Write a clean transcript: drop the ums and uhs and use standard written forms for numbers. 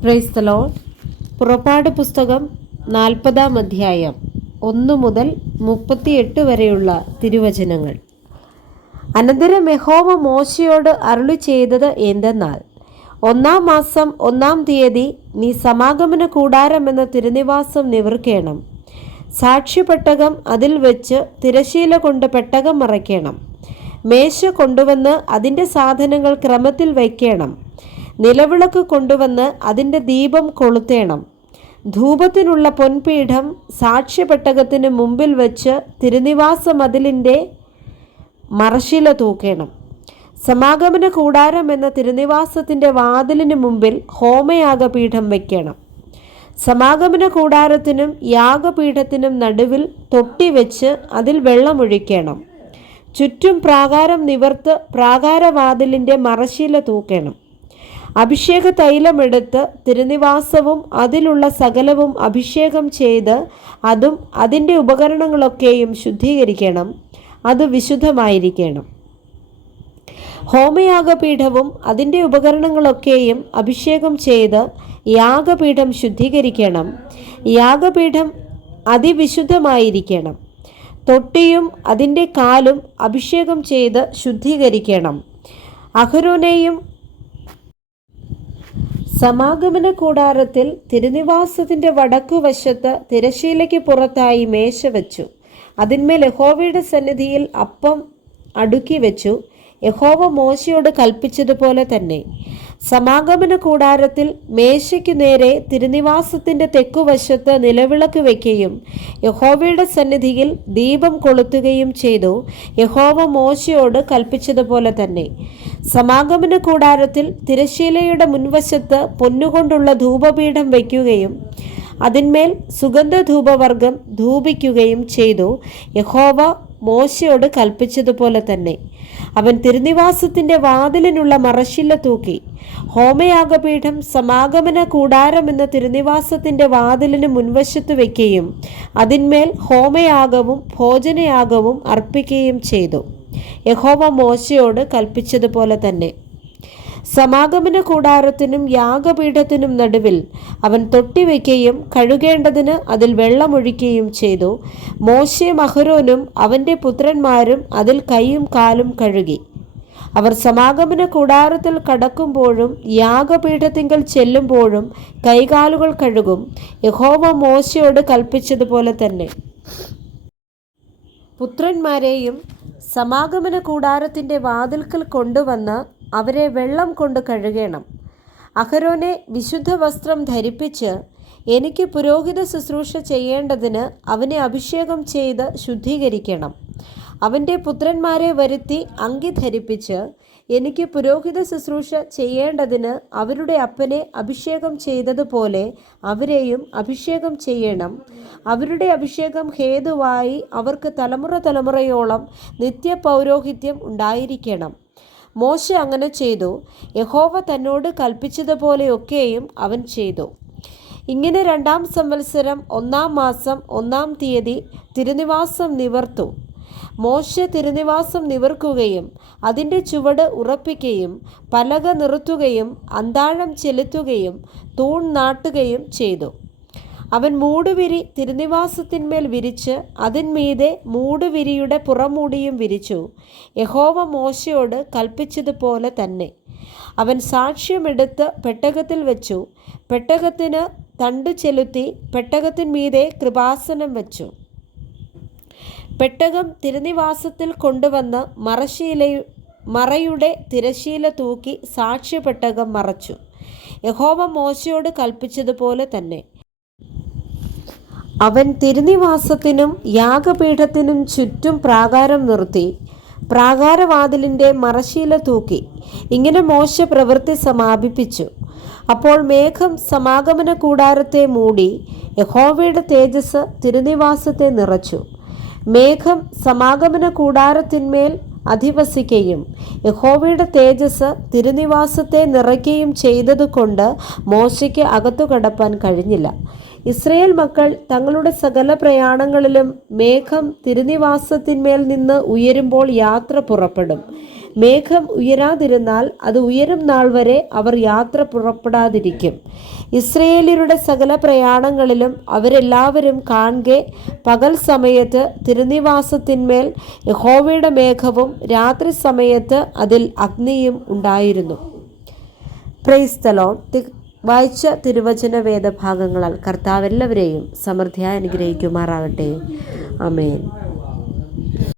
Praise the Lord. പുറപ്പാട് പുസ്തകം 40-ാം അധ്യായം 1 മുതൽ 38 വരെയുള്ള തിരുവചനങ്ങൾ. അനന്തരം യഹോവ മോശയോട് അരുളി ചെയ്തത് എന്തെന്നാൽ, 1-ാം മാസം 1-ാം തീയതി നീ സമാഗമന കൂടാരം എന്ന തിരുനിവാസം നിവർക്കേണം. സാക്ഷ്യപ്പെട്ടകം അതിൽ വെച്ച് തിരശീല കൊണ്ട് പെട്ടകം മറയ്ക്കണം. മേശ കൊണ്ടുവന്ന് അതിൻ്റെ സാധനങ്ങൾ ക്രമത്തിൽ വയ്ക്കണം. നിലവിളക്ക് കൊണ്ടുവന്ന് അതിൻ്റെ ദീപം കൊളുത്തേണം. ധൂപത്തിനുള്ള പൊൻപീഠം സാക്ഷ്യപ്പെട്ടകത്തിന് മുമ്പിൽ വെച്ച് തിരുനിവാസ മതിലിൻ്റെ മറശ്ശില തൂക്കണം. സമാഗമന കൂടാരം എന്ന തിരുനിവാസത്തിൻ്റെ വാതിലിന് മുമ്പിൽ ഹോമയാഗപീഠം വയ്ക്കണം. സമാഗമന കൂടാരത്തിനും യാഗപീഠത്തിനും നടുവിൽ തൊട്ടി വെച്ച് അതിൽ വെള്ളമൊഴിക്കണം. ചുറ്റും പ്രാകാരം നിവർത്ത് പ്രാകാരവാതിലിൻ്റെ മറശ്ശില തൂക്കണം. അഭിഷേക തൈലമെടുത്ത് തിരുനിവാസവും അതിലുള്ള സകലവും അഭിഷേകം ചെയ്ത് അതും അതിൻ്റെ ഉപകരണങ്ങളൊക്കെയും ശുദ്ധീകരിക്കണം. അത് വിശുദ്ധമായിരിക്കണം. ഹോമയാഗപീഠവും അതിൻ്റെ ഉപകരണങ്ങളൊക്കെയും അഭിഷേകം ചെയ്ത് യാഗപീഠം ശുദ്ധീകരിക്കണം. യാഗപീഠം അതിവിശുദ്ധമായിരിക്കണം. തൊട്ടിയും അതിൻ്റെ കാലും അഭിഷേകം ചെയ്ത് ശുദ്ധീകരിക്കണം. അഹരോനെയും സമാഗമന കൂടാരത്തിൽ തിരുനിവാസത്തിൻ്റെ വടക്കുവശത്ത് തിരശീലയ്ക്ക് പുറത്തായി മേശ വെച്ചു. അതിന്മേൽ യഹോവയുടെ സന്നിധിയിൽ അപ്പം അടുക്കി വെച്ചു. യഹോവ മോശയോട് കൽപ്പിച്ചതുപോലെ തന്നെ. സമാഗമന കൂടാരത്തിൽ മേശയ്ക്കു നേരെ തിരുനിവാസത്തിൻ്റെ തെക്കുവശത്ത് നിലവിളക്ക് വയ്ക്കുകയും യഹോവയുടെ സന്നിധിയിൽ ദീപം കൊളുത്തുകയും ചെയ്തു. യഹോവ മോശയോട് കൽപ്പിച്ചതുപോലെ തന്നെ. സമാഗമന കൂടാരത്തിൽ തിരശീലയുടെ മുൻവശത്ത് പൊന്നുകൊണ്ടുള്ള ധൂപപീഠം വയ്ക്കുകയും അതിന്മേൽ സുഗന്ധധൂപവർഗം ധൂപിക്കുകയും ചെയ്തു. യഹോവ മോശയോട് കൽപ്പിച്ചതുപോലെ തന്നെ. അവൻ തിരുനിവാസത്തിൻ്റെ വാതിലിനുള്ള മറശ്ശില തൂക്കി. ഹോമയാഗപീഠം സമാഗമന കൂടാരം എന്ന തിരുനിവാസത്തിൻ്റെ വാതിലിന് മുൻവശത്ത് വയ്ക്കുകയും അതിന്മേൽ ഹോമയാഗവും ഭോജനയാഗവും അർപ്പിക്കുകയും ചെയ്തു. യഹോവ മോശയോട് കൽപ്പിച്ചതുപോലെ തന്നെ. സമാഗമന കൂടാരത്തിനും യാഗപീഠത്തിനും നടുവിൽ അവൻ തൊട്ടി വയ്ക്കുകയും കഴുകേണ്ടതിന് അതിൽ വെള്ളമൊഴിക്കുകയും ചെയ്തു. മോശയും അഹരോനും അവൻ്റെ പുത്രന്മാരും അതിൽ കൈയും കാലും കഴുകി. അവർ സമാഗമന കൂടാരത്തിൽ കടക്കുമ്പോഴും യാഗപീഠത്തിങ്കൽ ചെല്ലുമ്പോഴും കൈകാലുകൾ കഴുകും. യഹോവ മോശയോട് കൽപ്പിച്ചതുപോലെ തന്നെ. പുത്രന്മാരെയും സമാഗമന കൂടാരത്തിൻ്റെ വാതിൽക്കൽ കൊണ്ടുവന്ന് അവരെ വെള്ളം കൊണ്ട് കഴുകണം. അഹരോനെ വിശുദ്ധ വസ്ത്രം ധരിപ്പിച്ച് എനിക്ക് പുരോഹിത ശുശ്രൂഷ ചെയ്യേണ്ടതിന് അവനെ അഭിഷേകം ചെയ്ത് ശുദ്ധീകരിക്കണം. അവൻ്റെ പുത്രന്മാരെ വരുത്തി അങ്കി ധരിപ്പിച്ച് എനിക്ക് പുരോഹിത ശുശ്രൂഷ ചെയ്യേണ്ടതിന് അവരുടെ അപ്പനെ അഭിഷേകം ചെയ്തതുപോലെ അവരെയും അഭിഷേകം ചെയ്യണം. അവരുടെ അഭിഷേകം ഹേതുവായി അവർക്ക് തലമുറയോളം നിത്യപൗരോഹിത്യം ഉണ്ടായിരിക്കണം. മോശ അങ്ങനെ ചെയ്തു. യഹോവ തന്നോട് കൽപ്പിച്ചതുപോലെയൊക്കെയും അവൻ ചെയ്തു. ഇങ്ങനെ 2-ാം സംവത്സരം 1-ാം മാസം 1-ാം തീയതി തിരുനിവാസം നിവർത്തു. മോശ തിരുനിവാസം നിവർക്കുകയും അതിൻ്റെ ചുവട് ഉറപ്പിക്കുകയും പലക നിർത്തുകയും അന്താഴം ചെലുത്തുകയും തൂൺ നാട്ടുകയും ചെയ്തു. അവൻ മൂടുവിരി തിരുനിവാസത്തിന്മേൽ വിരിച്ച് അതിന്മീതെ മൂടുവിരിയുടെ പുറമൂടിയും വിരിച്ചു. യഹോവ മോശയോട് കൽപ്പിച്ചതുപോലെ തന്നെ. അവൻ സാക്ഷ്യമെടുത്ത് പെട്ടകത്തിൽ വെച്ചു. പെട്ടകത്തിന് തണ്ടു ചെലുത്തി പെട്ടകത്തിന്മീതെ കൃപാസനം വെച്ചു. പെട്ടകം തിരുനിവാസത്തിൽ കൊണ്ടുവന്ന് മറയുടെ തിരശീല തൂക്കി സാക്ഷ്യപ്പെട്ടകം മറച്ചു. യഹോവ മോശയോട് കൽപ്പിച്ചതുപോലെ തന്നെ. അവൻ തിരുനിവാസത്തിനും യാഗപീഠത്തിനും ചുറ്റും പ്രാകാരം നിർത്തി പ്രാകാരവാതിലിൻ്റെ മറശ്ശീല തൂക്കി. ഇങ്ങനെ മോശ പ്രവൃത്തി സമാപിപ്പിച്ചു. അപ്പോൾ മേഘം സമാഗമന കൂടാരത്തെ മൂടി. യഹോവയുടെ തേജസ് തിരുനിവാസത്തെ നിറച്ചു. മേഘം സമാഗമന കൂടാരത്തിന്മേൽ അധിവസിക്കുകയും യഹോവയുടെ തേജസ് തിരുനിവാസത്തെ നിറയ്ക്കുകയും ചെയ്തതുകൊണ്ട് മോശയ്ക്ക് അകത്തു കടപ്പാൻ കഴിഞ്ഞില്ല. ഇസ്രയേൽ മക്കൾ തങ്ങളുടെ സകല പ്രയാണങ്ങളിലും മേഘം തിരുനിവാസത്തിന്മേൽ നിന്ന് ഉയരുമ്പോൾ യാത്ര പുറപ്പെടും. മേഘം ഉയരാതിരുന്നാൽ അത് ഉയരും നാൾ വരെ അവർ യാത്ര പുറപ്പെടാതിരിക്കും. ഇസ്രയേല്യരുടെ സകല പ്രയാണങ്ങളിലും അവരെല്ലാവരും കാൺകെ പകൽ സമയത്ത് തിരുനിവാസത്തിന്മേൽ യഹോവയുടെ മേഘവും രാത്രി സമയത്ത് അതിൽ അഗ്നിയും ഉണ്ടായിരുന്നു. Praise the Lord. വായിച്ച തിരുവചന വേദഭാഗങ്ങളാൽ കർത്താവ് എല്ലാവരെയും സമൃദ്ധിയായി അനുഗ്രഹിക്കുമാറാകട്ടെ. ആമേൻ.